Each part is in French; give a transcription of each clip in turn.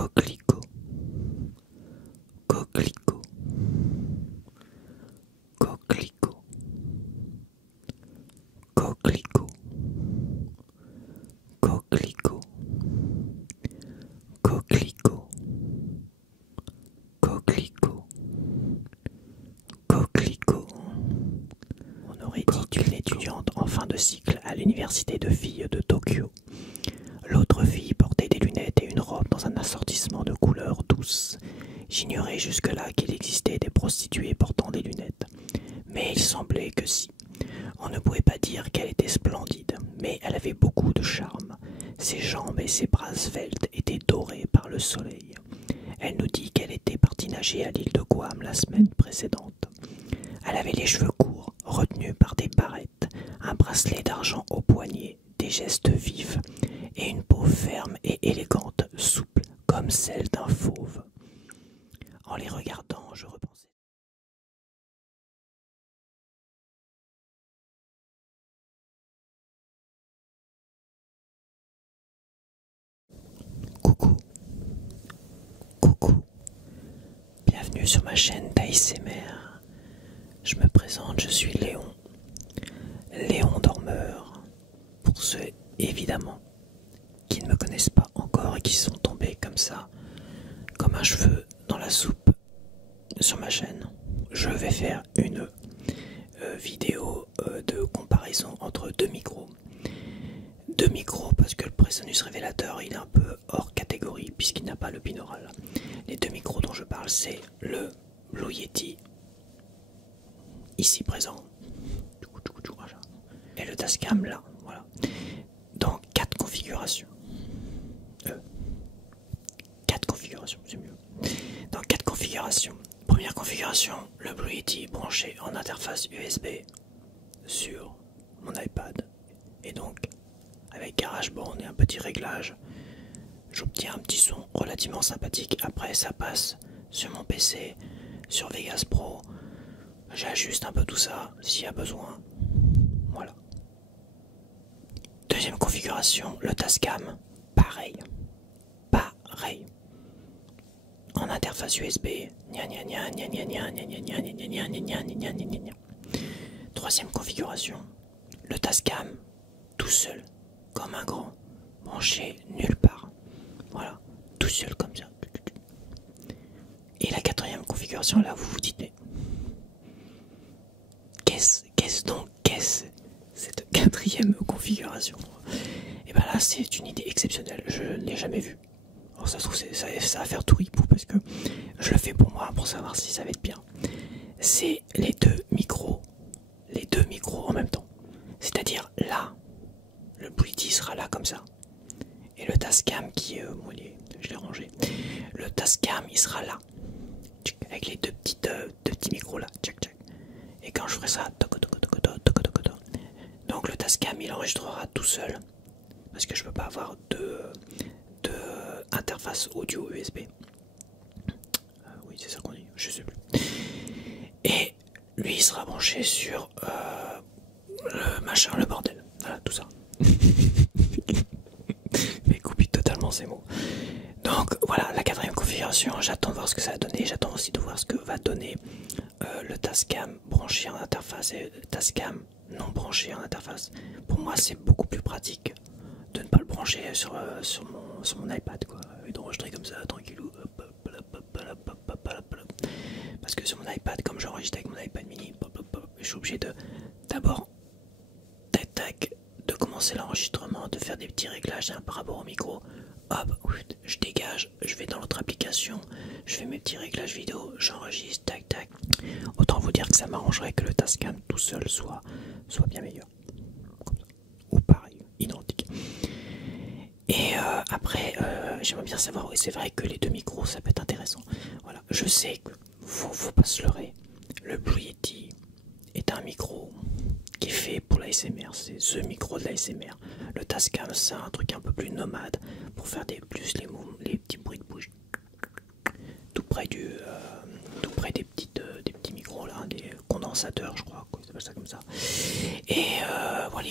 Coquelicot, coquelicot, coquelicot, coquelicot, coquelicot, coquelicot, coquelicot, coquelicot. On aurait dit d'une étudiante en fin de cycle à l'université de filles de Tokyo. L'autre fille portait des lunettes et une robe dans un assortissement de couleurs douces. J'ignorais jusque-là qu'il existait des prostituées portant des lunettes. Mais il semblait que si. On ne pouvait pas dire qu'elle était splendide, mais elle avait beaucoup de charme. Ses jambes et ses bras sveltes étaient dorés par le soleil. Elle nous dit qu'elle était partie nager à l'île de Guam la semaine précédente. Elle avait les cheveux courts, retenus par des barrettes, un bracelet d'argent au poignet, des gestes vifs, et une peau ferme et élégante, souple, comme celle d'un fauve. En les regardant, je repensais. Coucou, coucou, bienvenue sur ma chaîne d'ASMR. Je me présente, je suis Léon, Léon Dormeur. Pour ceux, évidemment, qui ne me connaissent pas encore et qui sont tombés comme ça, comme un cheveu dans la soupe sur ma chaîne, je vais faire une vidéo de comparaison entre deux micros. Deux micros parce que le Presonus Révélateur il est un peu hors catégorie puisqu'il n'a pas le binaural. Les deux micros dont je parle c'est le Blue Yeti, ici présent, et le Tascam là, voilà. Dans 4 configurations. 4 configurations, c'est mieux. Dans 4 configurations. Première configuration, le Blue Yeti branché en interface USB sur mon iPad. Et donc, avec GarageBand et un petit réglage, j'obtiens un petit son relativement sympathique. Après, ça passe sur mon PC, sur Vegas Pro. J'ajuste un peu tout ça s'il y a besoin. Voilà. Deuxième configuration, le Tascam, pareil. Pareil. En interface USB. Troisième configuration, le Tascam, tout seul, comme un grand, branché nulle part. Voilà, tout seul comme ça. Et la quatrième configuration, là vous vous dites, mais qu'est-ce cette quatrième configuration? Et ben là c'est une idée exceptionnelle, je ne l'ai jamais vue. Alors ça se trouve ça va faire tout ripou parce que je le fais pour moi, pour savoir si ça va être bien. C'est les deux micros en même temps. C'est-à-dire là, le Blue Yeti sera là comme ça. Et le Tascam qui je l'ai rangé. Le Tascam il sera là. Avec les deux petits micros là. Et quand je ferai ça, donc le Tascam il enregistrera tout seul. Parce que je peux pas avoir deux interface audio USB. Oui, c'est ça qu'on dit, je sais plus. Et lui, il sera branché sur le machin, le bordel. Voilà, tout ça. Mais coupille totalement ces mots. Donc voilà, la quatrième configuration. J'attends de voir ce que ça va donner. J'attends aussi de voir ce que va donner le Tascam branché en interface et le Tascam non branché en interface. Pour moi, c'est beaucoup plus pratique de ne pas le brancher sur mon iPad quoi, et d'enregistrer comme ça tranquillou. Parce que sur mon iPad, comme j'enregistre avec mon iPad mini, je suis obligé de d'abord de commencer l'enregistrement, de faire des petits réglages par rapport au micro. Hop, je dégage, je vais dans l'autre application, je fais mes petits réglages vidéo, j'enregistre, tac. Autant vous dire que ça m'arrangerait que le Tascam tout seul soit bien meilleur. Comme ça. Ou pareil, identique. Et après, j'aimerais bien savoir, oui, c'est vrai que les deux micros, ça peut être intéressant. Voilà, je sais que faut pas se leurrer. Le Blue Yeti est un micro qui est fait pour l'ASMR, c'est ce micro de l'ASMR. Le Tascam, c'est un truc un peu plus nomade pour faire les petits bruits de bouche. Tout près des petits micros là, des condensateurs, je crois, quoi, ça comme ça. Et voilà.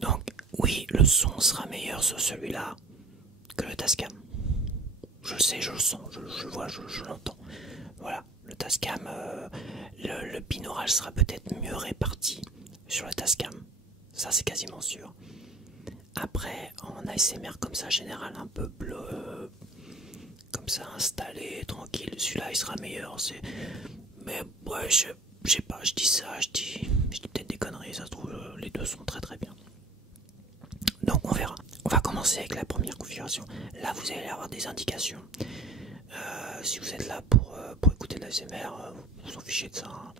Donc, oui, le son sera meilleur sur celui-là que le Tascam. je le sais, je le sens, je vois, je l'entends. Voilà, le Tascam, le binaural sera peut-être mieux réparti sur le Tascam. Ça, c'est quasiment sûr. Après, en ASMR comme ça, général, un peu bleu, comme ça, installé, tranquille, celui-là, il sera meilleur. Mais ouais, je sais pas, je dis ça, je dis peut-être des conneries, ça se trouve, les deux sont très très bien. Donc on verra. On va commencer avec la première configuration. Là, vous allez avoir des indications. Si vous êtes là pour écouter de la l'ASMR, vous vous en fichez de ça. Hein.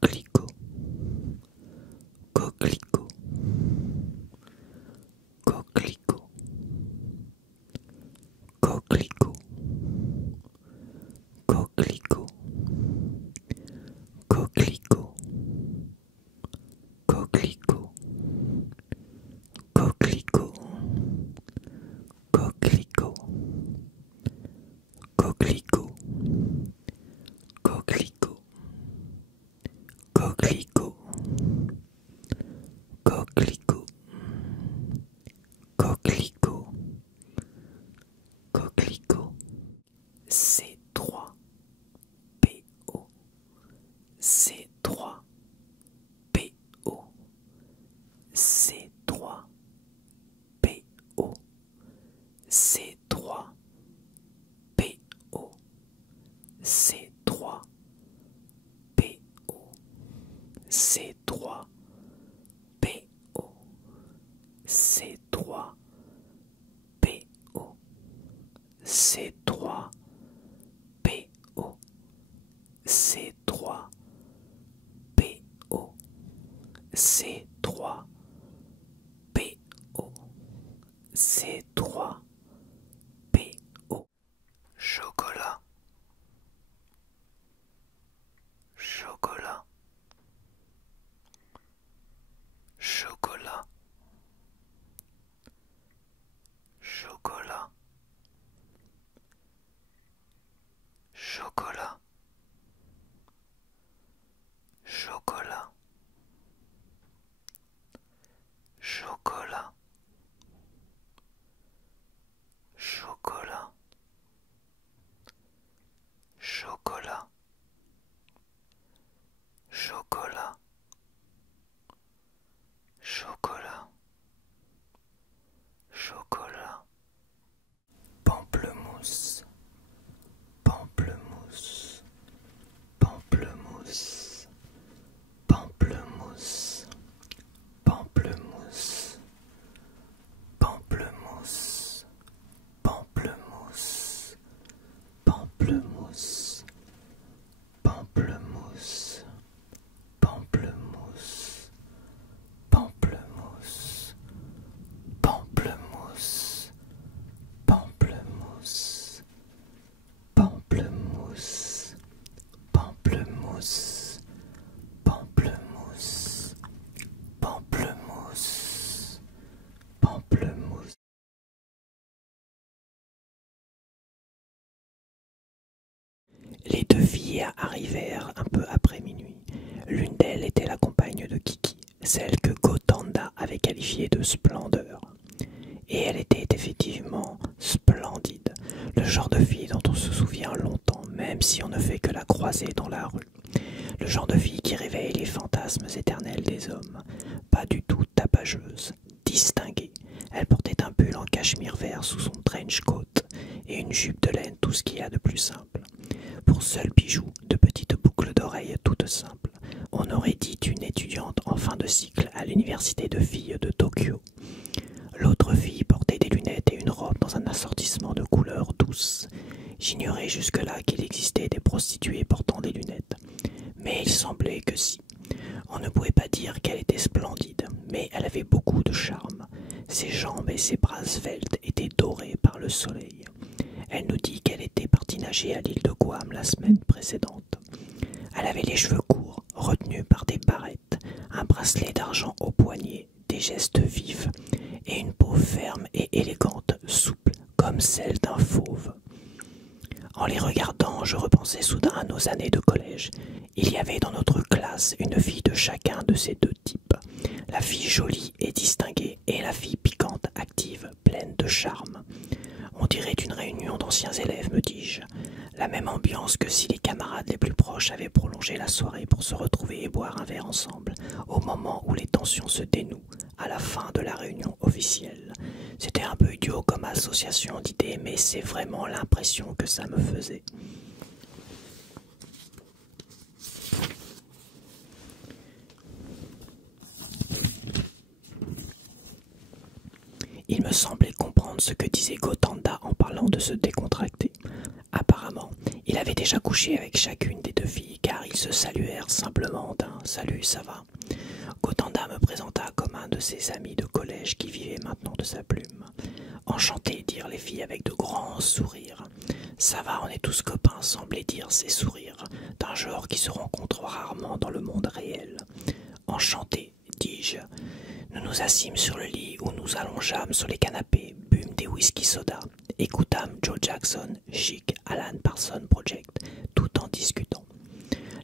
coquelicot, coquelicot, coquelicot, coquelicot, coquelicot, coquelicot, coquelicot, coquelicot, coquelicot, coquelicot, coquelicot, coquelicot, coquelicot, coquelicot, coquelicot, C3, PO, C3, PO, C3, PO, C3, PO, C3, PO, C3, PO, C3, PO, C3, PO, C3, PO, C3, PO, C3, PO. Chocolat, chocolat, chocolat, chocolat, chocolat, chocolat, chocolat, chocolat, chocolat, chocolat, chocolat, chocolat, pamplemousse, pamplemousse, pamplemousse, pamplemousse, pamplemousse, pamplemousse, pamplemousse, pamplemousse, pamplemousse, pamplemousse, pamplemousse, pamplemousse, pamplemousse, pamplemousse, pamplemousse, pamplemousse, pamplemousse, pamplemousse. Les deux filles arrivèrent un peu après minuit. L'une d'elles était la compagne de Kiki, celle que Gotanda avait qualifiée de splendeur. Et elle était effectivement splendide, le genre de fille dont on se souvient longtemps, même si on ne fait que la croiser dans la rue. Le genre de fille qui réveille les fantasmes éternels des hommes, pas du tout tapageuse, distinguée. Elle portait un pull en cachemire vert sous son trench coat et une jupe de laine, tout ce qu'il y a de plus simple. Pour seul bijou, de petites boucles d'oreilles toutes simples. On aurait dit une étudiante en fin de cycle à l'université de filles de Tokyo. L'autre fille portait des lunettes et une robe dans un assortissement de couleurs douces. J'ignorais jusque-là qu'il existait des prostituées portant des lunettes. Mais il semblait que si. On ne pouvait pas dire qu'elle était splendide, mais elle avait beaucoup de charme. Ses jambes et ses bras sveltes étaient dorés par le soleil. Elle nous dit qu'elle était partie nager à l'île de Guam la semaine précédente. Elle avait les cheveux courts, retenus par des barrettes, un bracelet d'argent au poignet, des gestes vifs, et une peau ferme et élégante, souple, comme celle d'un fauve. En les regardant, je repensais soudain à nos années de collège. Il y avait dans notre classe une fille de chacun de ces deux types. La fille jolie et distinguée et la fille piquante, active, pleine de charme. On dirait une réunion d'anciens élèves, me dis-je. La même ambiance que si les camarades les plus proches avaient prolongé la soirée pour se retrouver et boire un verre ensemble, au moment où les tensions se dénouent, à la fin de la réunion officielle. C'était un peu idiot comme association d'idées, mais c'est vraiment l'impression que ça me faisait. Il me semblait comprendre ce que disait Gotanda en parlant de se décontracter. Apparemment, il avait déjà couché avec chacune des deux filles car ils se saluèrent simplement d'un Salut, ça va? Gotanda me présenta comme un de ses amis de collège qui vivait maintenant de sa plume. Enchanté, dirent les filles avec de grands sourires. Ça va, on est tous copains, semblaient dire ces sourires, d'un genre qui se rencontre rarement dans le monde réel. Enchanté, dis-je. Nous nous assîmes sur le lit où nous allongeâmes sur les canapés, bûmes des whisky soda, écoutâmes Joe Jackson, Chic, Alan Parsons Project, tout en discutant.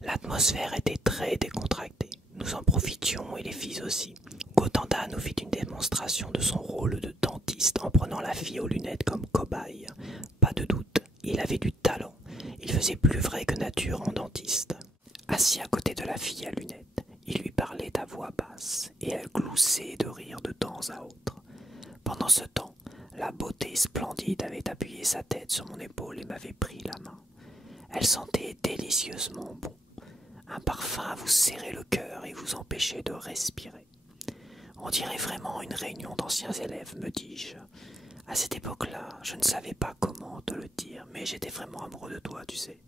L'atmosphère était très décontractée. Nous en profitions et les filles aussi. Gotanda nous fit une démonstration de son rôle de dentiste en prenant la fille aux lunettes comme cobaye. Pas de doute, il avait du talent. Il faisait plus vrai que nature en dentiste. Assis à côté de la fille à lunettes, il lui parlait à voix basse et elle gloussait de rire de temps à autre. Pendant ce temps, la beauté splendide avait appuyé sa tête sur mon épaule et m'avait pris la main. Elle sentait délicieusement bon. Un parfum vous serrait le cœur et vous empêchait de respirer. On dirait vraiment une réunion d'anciens élèves, me dis-je. À cette époque-là, je ne savais pas comment te le dire, mais j'étais vraiment amoureux de toi, tu sais.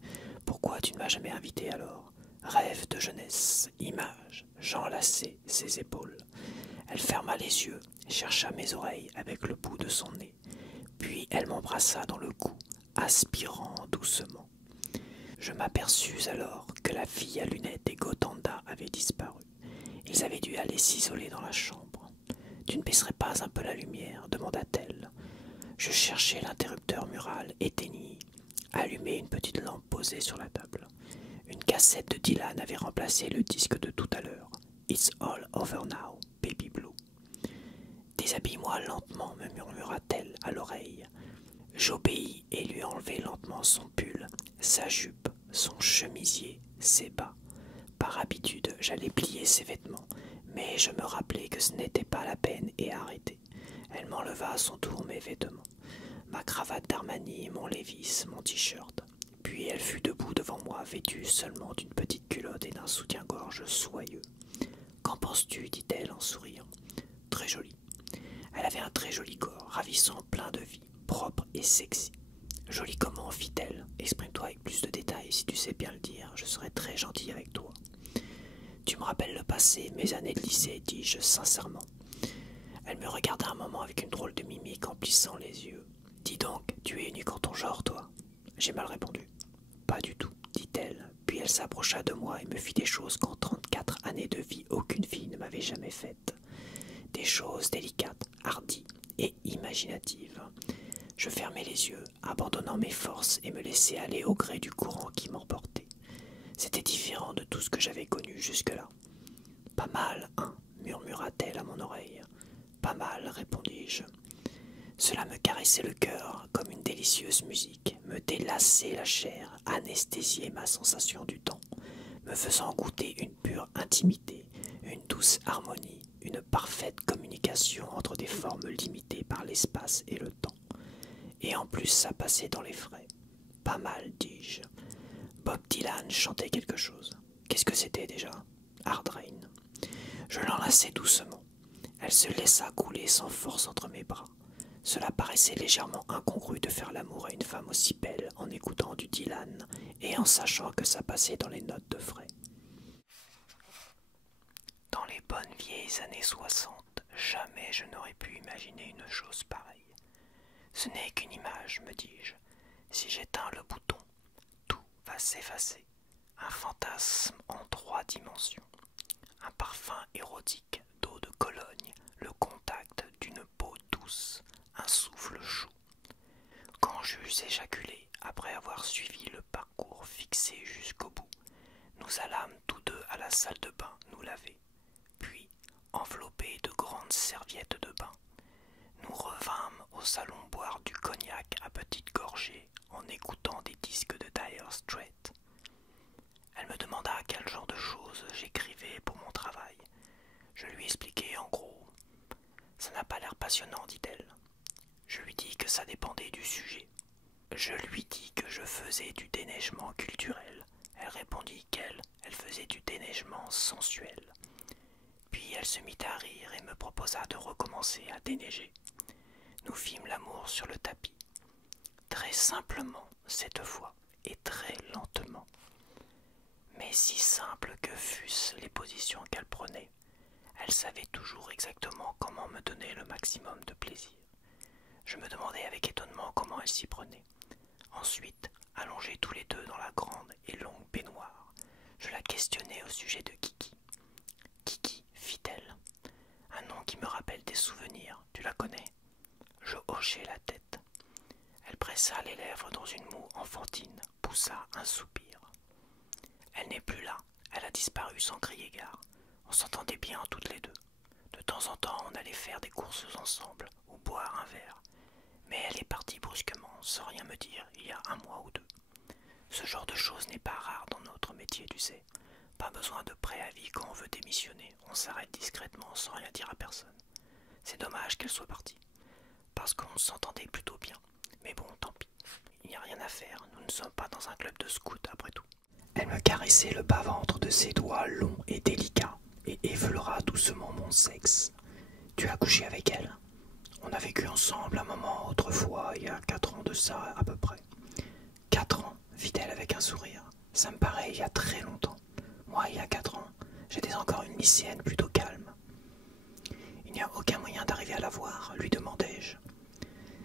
Pourquoi tu ne m'as jamais invité alors? Rêve de jeunesse, image, j'enlaçai ses épaules. Elle ferma les yeux, chercha mes oreilles avec le bout de son nez. Puis elle m'embrassa dans le cou, aspirant doucement. Je m'aperçus alors que la fille à lunettes et Gotanda avaient disparu. Ils avaient dû aller s'isoler dans la chambre. « Tu ne baisserais pas un peu la lumière ?» demanda-t-elle. Je cherchai l'interrupteur mural éteigni, allumai une petite lampe posée sur la table. Une cassette de Dylan avait remplacé le disque de tout à l'heure. « It's all over now, baby blue. »« Déshabille-moi lentement, me murmura-t-elle à l'oreille. J'obéis et lui enlevai lentement son pull, sa jupe, son chemisier, ses bas. Par habitude, j'allais plier ses vêtements, mais je me rappelai que ce n'était pas la peine et arrêtai. Elle m'enleva à son tour mes vêtements, ma cravate d'Armani, mon Levi's, mon t-shirt. Puis elle fut debout devant moi, vêtue seulement d'une petite culotte et d'un soutien-gorge soyeux. « Qu'en penses-tu » dit-elle en souriant. « Très joli. » Elle avait un très joli corps, ravissant, plein de vie, propre et sexy. « Joli comment ?» fit-elle. « Exprime-toi avec plus de détails, si tu sais bien le dire, je serai très gentil avec toi. » « Tu me rappelles le passé, mes années de lycée, dis-je sincèrement. » Elle me regarda un moment avec une drôle de mimique en plissant les yeux. « Dis donc, tu es unique en ton genre, toi ?» J'ai mal répondu. « Pas du tout, dit-elle, puis elle s'approcha de moi et me fit des choses qu'en 34 années de vie aucune fille ne m'avait jamais faites. Des choses délicates, hardies et imaginatives. Je fermai les yeux, abandonnant mes forces et me laissai aller au gré du courant qui m'emportait. C'était différent de tout ce que j'avais connu jusque-là. « Pas mal, hein ?» murmura-t-elle à mon oreille. « Pas mal, répondis-je. Cela me caressait le cœur comme une délicieuse musique, me délaçait la chair, anesthésiait ma sensation du temps, me faisant goûter une pure intimité, une douce harmonie, une parfaite communication entre des formes limitées par l'espace et le temps. Et en plus ça passait dans les frais. Pas mal, dis-je. Bob Dylan chantait quelque chose. Qu'est-ce que c'était déjà? Hard Rain. Je l'enlaçai doucement. Elle se laissa couler sans force entre mes bras. Cela paraissait légèrement incongru de faire l'amour à une femme aussi belle en écoutant du Dylan et en sachant que ça passait dans les notes de frais. Dans les bonnes vieilles années 60, jamais je n'aurais pu imaginer une chose pareille. Ce n'est qu'une image, me dis-je. Si j'éteins le bouton, tout va s'effacer. Un fantasme en 3 dimensions. Un parfum érotique d'eau de Cologne, le contact d'une peau douce, un souffle chaud. Quand j'eus éjaculé, après avoir suivi le parcours fixé jusqu'au bout, nous allâmes tous deux à la salle de bain nous laver. Puis, enveloppés de grandes serviettes de bain, nous revînmes au salon boire du cognac à petites gorgées en écoutant des disques de Dire Straits. Elle me demanda quel genre de choses j'écrivais pour mon travail. Je lui expliquai en gros. Ça n'a pas l'air passionnant, dit-elle. Je lui dis que ça dépendait du sujet. Je lui dis que je faisais du déneigement culturel. Elle répondit elle faisait du déneigement sensuel. Puis elle se mit à rire et me proposa de recommencer à déneiger. Nous fîmes l'amour sur le tapis. Très simplement cette fois et très lentement. Mais si simples que fussent les positions qu'elle prenait, elle savait toujours exactement comment me donner le maximum de plaisir. Je me demandais avec étonnement comment elle s'y prenait. Ensuite, allongés tous les deux dans la grande et longue baignoire, je la questionnais au sujet de Kiki. Kiki, fit-elle. Un nom qui me rappelle des souvenirs, tu la connais? Je hochai la tête. Elle pressa les lèvres dans une moue enfantine, poussa un soupir. Elle n'est plus là, elle a disparu sans crier gare. On s'entendait bien toutes les deux. De temps en temps, on allait faire des courses ensemble ou boire un verre. Mais elle est partie brusquement, sans rien me dire, il y a un mois ou deux. Ce genre de choses n'est pas rare dans notre métier, tu sais. Pas besoin de préavis quand on veut démissionner, on s'arrête discrètement sans rien dire à personne. C'est dommage qu'elle soit partie, parce qu'on s'entendait plutôt bien. Mais bon, tant pis, il n'y a rien à faire, nous ne sommes pas dans un club de scouts après tout. Elle me caressait le bas-ventre de ses doigts longs et délicats, et effleura doucement mon sexe. Tu as couché avec elle? On a vécu ensemble un moment autrefois, il y a 4 ans de ça à peu près. 4 ans, fit-elle avec un sourire. Ça me paraît il y a très longtemps. Moi, il y a 4 ans, j'étais encore une lycéenne plutôt calme. Il n'y a aucun moyen d'arriver à la voir, lui demandai-je.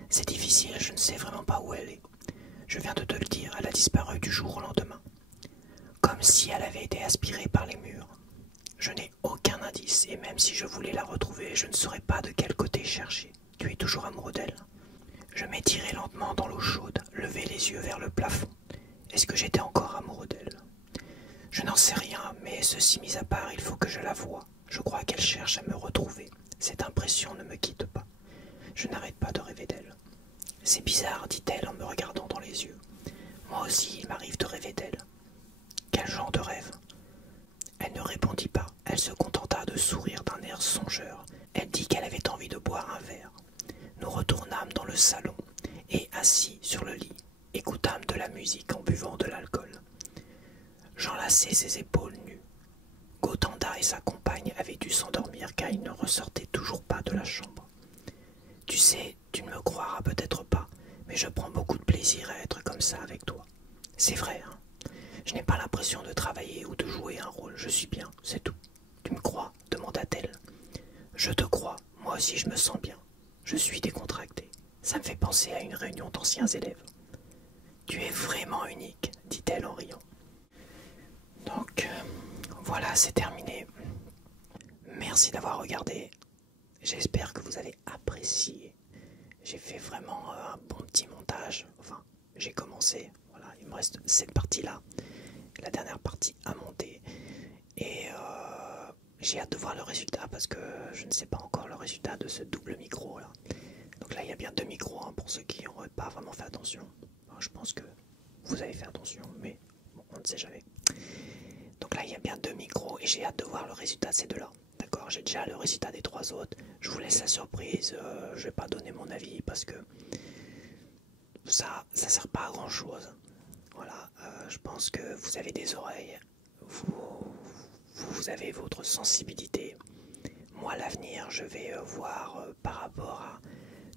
C'est difficile, je ne sais vraiment pas où elle est. Je viens de te le dire, elle a disparu du jour au lendemain. Comme si elle avait été aspirée par les murs. Je n'ai aucun indice, et même si je voulais la retrouver, je ne saurais pas de quel côté chercher. Tu es toujours amoureux d'elle? Je m'étirai lentement dans l'eau chaude, levai les yeux vers le plafond. Est-ce que j'étais encore amoureux d'elle? Je n'en sais rien, mais ceci mis à part, il faut que je la voie. Je crois qu'elle cherche à me retrouver. Cette impression ne me quitte pas. Je n'arrête pas de rêver d'elle. C'est bizarre, dit-elle en me regardant dans les yeux. Moi aussi, il m'arrive de rêver d'elle. Quel genre de rêve? Elle ne répondit pas. Elle se contenta de sourire d'un air songeur. Elle dit qu'elle avait envie de boire un verre. Nous retournâmes dans le salon et, assis sur le lit, écoutâmes de la musique en buvant de l'alcool. J'enlaçai ses épaules nues. Gotanda et sa compagne avaient dû s'endormir car ils ne ressortaient toujours pas de la chambre. Tu sais, tu ne me croiras peut-être pas, mais je prends beaucoup de plaisir à être comme ça avec toi. C'est vrai, hein? Je n'ai pas l'impression de travailler ou de jouer un rôle, je suis bien, c'est tout. Tu me crois? Demanda-t-elle. Je te crois, moi aussi je me sens bien. Je suis décontracté. Ça me fait penser à une réunion d'anciens élèves. Tu es vraiment unique, dit-elle en riant. Donc, voilà, c'est terminé. Merci d'avoir regardé. J'espère que vous avez apprécié. J'ai fait vraiment un bon petit montage. Enfin, j'ai commencé. Voilà, il me reste cette partie-là. La dernière partie à monter. Et j'ai hâte de voir le résultat parce que je ne sais pas encore le résultat de ce double micro là. Donc là il y a bien 2 micros hein, pour ceux qui n'auraient pas vraiment fait attention. Alors, je pense que vous avez fait attention, mais bon, on ne sait jamais. Donc là il y a bien 2 micros et j'ai hâte de voir le résultat de ces deux-là. D'accord, j'ai déjà le résultat des 3 autres. Je vous laisse la surprise. Je vais pas donner mon avis parce que ça sert pas à grand chose. Voilà, je pense que vous avez des oreilles. Vous avez votre sensibilité. Moi, à l'avenir, je vais voir par rapport à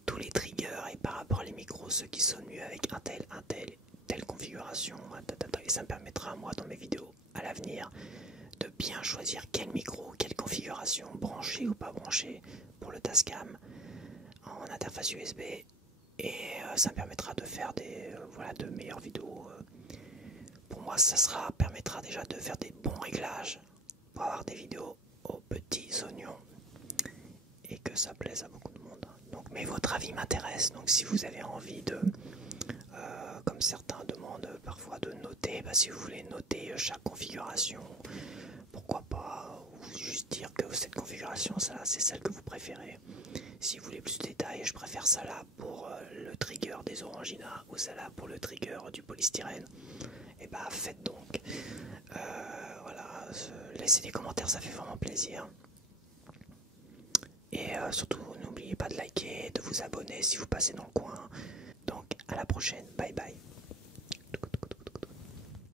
tous les triggers et par rapport à les micros, ceux qui sonnent mieux avec telle configuration. Et ça me permettra, moi, dans mes vidéos à l'avenir, de bien choisir quel micro, quelle configuration, branché ou pas branché pour le Tascam en interface USB. Et ça me permettra de faire de meilleures vidéos. Pour moi, ça permettra déjà de faire des bons réglages pour avoir des vidéos aux petits oignons et que ça plaise à beaucoup de monde. Donc, mais votre avis m'intéresse, donc si vous avez envie de, comme certains demandent parfois de noter, si vous voulez noter chaque configuration, pourquoi pas, ou juste dire que cette configuration, c'est celle que vous préférez. Si vous voulez plus de détails, je préfère celle-là pour le trigger des Orangina ou celle-là pour le trigger du polystyrène. Et bah faites donc. Voilà, laissez des commentaires, ça fait vraiment plaisir. Et surtout, n'oubliez pas de liker, de vous abonner si vous passez dans le coin. Donc à la prochaine, bye bye.